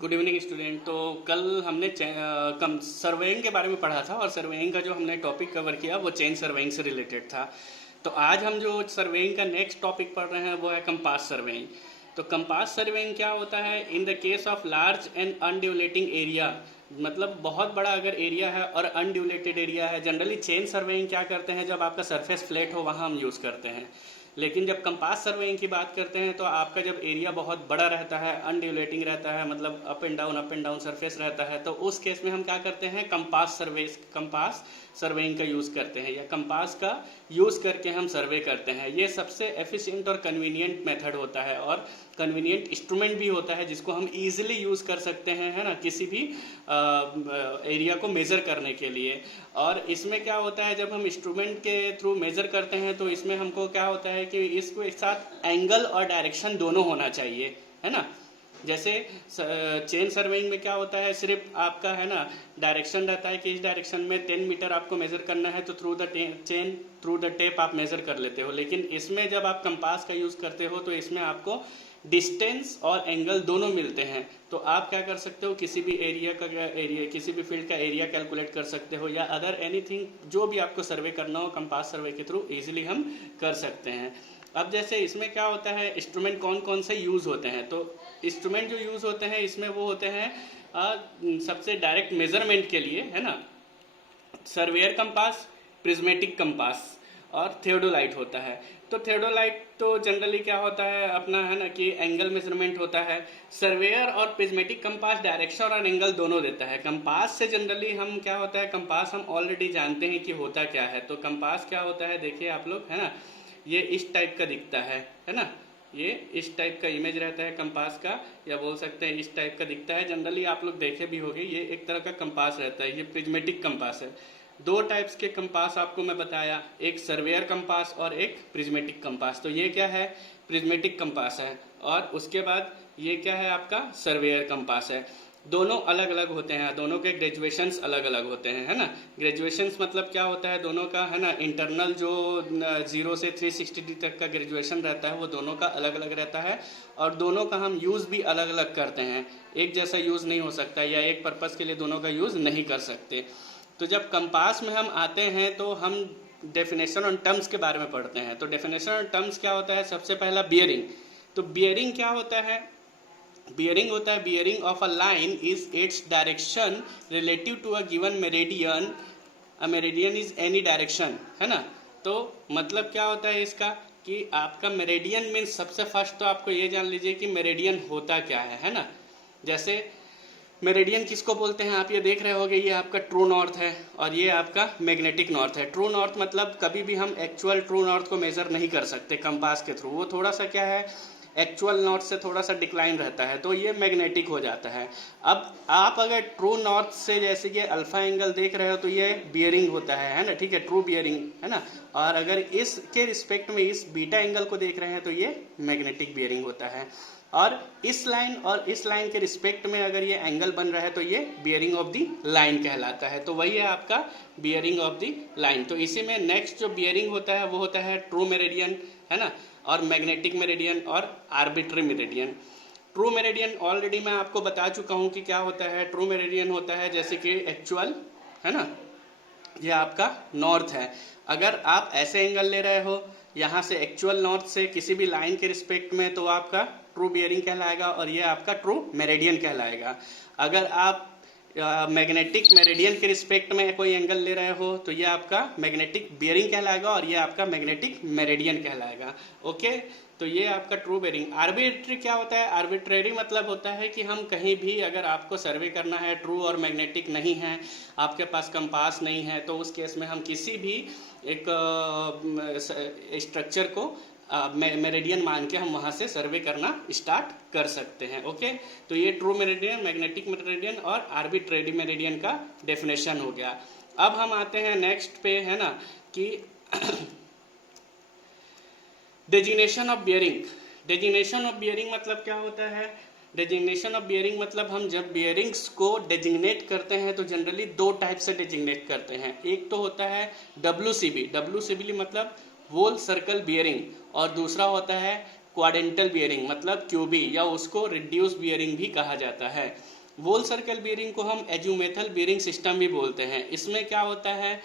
Good evening student. तो कल हमने सर्वेइंग के बारे में पढ़ा था और सर्वेइंग का जो हमने टॉपिक कवर किया वो चेन सर्वेइंग से रिलेटेड था। तो आज हम जो सर्वेइंग का नेक्स्ट टॉपिक पढ़ रहे हैं वो है कंपास सर्वेइंग। तो कंपास सर्वेइंग क्या होता है? In the case of large and undulating area, मतलब बहुत बड़ा अगर एरिया है और अनड्यूलेटेड एरिया है। जनरली चेन सर्वेइंग क्या करते हैं, जब आपका सरफेस फ्लैट हो वहाँ हम यूज़ करते हैं। लेकिन जब कंपास सर्वेइंग की बात करते हैं तो आपका जब एरिया बहुत बड़ा रहता है, अनड्यूलेटिंग रहता है, मतलब अप एंड डाउन सरफेस रहता है, तो उस केस में हम क्या करते हैं, कंपास सर्वेइंग का यूज़ करते हैं या कंपास का यूज़ करके हम सर्वे करते हैं। ये सबसे एफिशिएंट और कन्वीनियंट मेथड होता है और कन्वीनियंट इंस्ट्रूमेंट भी होता है जिसको हम इजीली यूज़ कर सकते हैं, है ना, किसी भी एरिया को मेज़र करने के लिए। और इसमें क्या होता है, जब हम इंस्ट्रूमेंट के थ्रू मेज़र करते हैं तो इसमें हमको क्या होता है कि इसको एक साथ एंगल और डायरेक्शन दोनों होना चाहिए, है ना। जैसे चेन सर्वेइंग में क्या होता है, सिर्फ आपका है ना डायरेक्शन रहता है कि इस डायरेक्शन में 10 मीटर आपको मेज़र करना है, तो थ्रू द टेप आप मेज़र कर लेते हो। लेकिन इसमें जब आप कंपास का यूज़ करते हो तो इसमें आपको डिस्टेंस और एंगल दोनों मिलते हैं। तो आप क्या कर सकते हो, किसी भी किसी भी फील्ड का एरिया कैलकुलेट कर सकते हो या अदर एनीथिंग जो भी आपको सर्वे करना हो कंपास सर्वे के थ्रू इजीली हम कर सकते हैं। अब जैसे इसमें क्या होता है, इंस्ट्रूमेंट कौन कौन से यूज़ होते हैं। तो इंस्ट्रूमेंट जो यूज़ होते हैं इसमें वो होते हैं सबसे डायरेक्ट मेजरमेंट के लिए, है ना, सर्वेयर कंपास, प्रिज्मेटिक कंपास और थियोडोलाइट होता है। तो थियोडोलाइट तो जनरली क्या होता है अपना, है ना, कि एंगल मेजरमेंट होता है। सर्वेयर और प्रिज्मेटिक कंपास डायरेक्शन और एंगल दोनों देता है। कंपास से जनरली हम क्या होता है, कंपास हम ऑलरेडी जानते हैं कि होता क्या है। तो कंपास क्या होता है, देखिए आप लोग, है ना, ये इस टाइप का दिखता है ना, ये इस टाइप का इमेज रहता है कंपास का, या बोल सकते हैं इस टाइप का दिखता है। जनरली आप लोग देखे भी होंगे, ये एक तरह का कंपास रहता है, ये प्रिज्मेटिक कंपास है। दो टाइप्स के कंपास आपको मैं बताया, एक सर्वेयर कंपास और एक प्रिज्मेटिक कंपास। तो ये क्या है, प्रिज्मेटिक कंपास है, और उसके बाद ये क्या है, आपका सर्वेयर कंपास है। दोनों अलग अलग होते हैं, दोनों के ग्रेजुएशंस अलग अलग होते हैं, है ना। ग्रेजुएशंस मतलब क्या होता है, दोनों का, है ना, इंटरनल जो 0 से 360 तक का ग्रेजुएशन रहता है वो दोनों का अलग अलग रहता है, और दोनों का हम यूज़ भी अलग अलग करते हैं। एक जैसा यूज़ नहीं हो सकता या एक पर्पज़ के लिए दोनों का यूज़ नहीं कर सकते। तो जब कंपास में हम आते हैं तो हम डेफिनेशन और टर्म्स के बारे में पढ़ते हैं। तो डेफिनेशन और टर्म्स क्या होता है, सबसे पहला बियरिंग। तो बियरिंग क्या होता है, बियरिंग होता है, bearing of a line is its direction relative to a given meridian. A meridian is any direction, है ना। तो मतलब क्या होता है इसका, कि आपका मेरिडियन मीन्स, सबसे फर्स्ट तो आपको ये जान लीजिए कि मेरिडियन होता क्या है ना। जैसे मेरिडियन किसको बोलते हैं, आप ये देख रहे होगे, ये आपका ट्रू नॉर्थ है और ये आपका मैग्नेटिक नॉर्थ है। ट्रू नॉर्थ मतलब कभी भी हम एक्चुअल ट्रू नॉर्थ को मेजर नहीं कर सकते कंपास के थ्रू, वो थोड़ा सा क्या है, एक्चुअल नॉर्थ से थोड़ा सा डिक्लाइन रहता है, तो ये मैग्नेटिक हो जाता है। अब आप अगर ट्रू नॉर्थ से जैसे ये अल्फा एंगल देख रहे हो तो ये बियरिंग होता है ना, ठीक है, ट्रू बियरिंग, है ना। और अगर इसके रिस्पेक्ट में इस बीटा एंगल को देख रहे हैं तो ये मैग्नेटिक बियरिंग होता है। और इस लाइन के रिस्पेक्ट में अगर ये एंगल बन रहा है तो ये बियरिंग ऑफ दी लाइन कहलाता है। तो वही है आपका बियरिंग ऑफ दी लाइन। तो इसी में नेक्स्ट जो बियरिंग होता है वो होता है ट्रू मेरिडियन, है ना, और मैग्नेटिक मेरिडियन और arbitrary meridian. True meridian already मैं आपको बता चुका हूँ कि क्या होता है। ट्रू मेरिडियन होता है जैसे कि एक्चुअल, है ना, ये आपका नॉर्थ है। अगर आप ऐसे एंगल ले रहे हो यहाँ से एक्चुअल नॉर्थ से किसी भी लाइन के रिस्पेक्ट में, तो आपका ट्रू बियरिंग कहलाएगा और ये आपका ट्रू मेरिडियन कहलाएगा। अगर आप मैग्नेटिक मेरिडियन के रिस्पेक्ट में कोई एंगल ले रहे हो तो ये आपका मैग्नेटिक बियरिंग कहलाएगा और ये आपका मैग्नेटिक मेरिडियन कहलाएगा। ओके, तो ये आपका ट्रू बियरिंग। आर्बिट्री क्या होता है, आर्बिट्रेरी मतलब होता है कि हम कहीं भी अगर आपको सर्वे करना है, ट्रू और मैग्नेटिक नहीं है, आपके पास कंपास नहीं है, तो उस केस में हम किसी भी एक स्ट्रक्चर को मेरिडियन मान के हम वहाँ से सर्वे करना स्टार्ट कर सकते हैं। ओके, तो ये ट्रू मेरिडियन, मैग्नेटिक मेरिडियन और आर्बिट्रेरी मेरिडियन का डेफिनेशन हो गया। अब हम आते हैं नेक्स्ट पे, है ना, कि designation of bearing. Designation of bearing मतलब क्या होता है, डेजिग्नेशन ऑफ बियरिंग मतलब हम जब बियरिंग्स को डेजिग्नेट करते हैं तो जनरली दो टाइप से डेजिग्नेट करते हैं। एक तो होता है WCB मतलब होल सर्कल बियरिंग, और दूसरा होता है क्वाड्रेंटल बियरिंग मतलब क्यूबी, या उसको रिड्यूस बियरिंग भी कहा जाता है। वोल सर्कल बियरिंग को हम एजुमेथल बियरिंग सिस्टम भी बोलते हैं। इसमें क्या होता है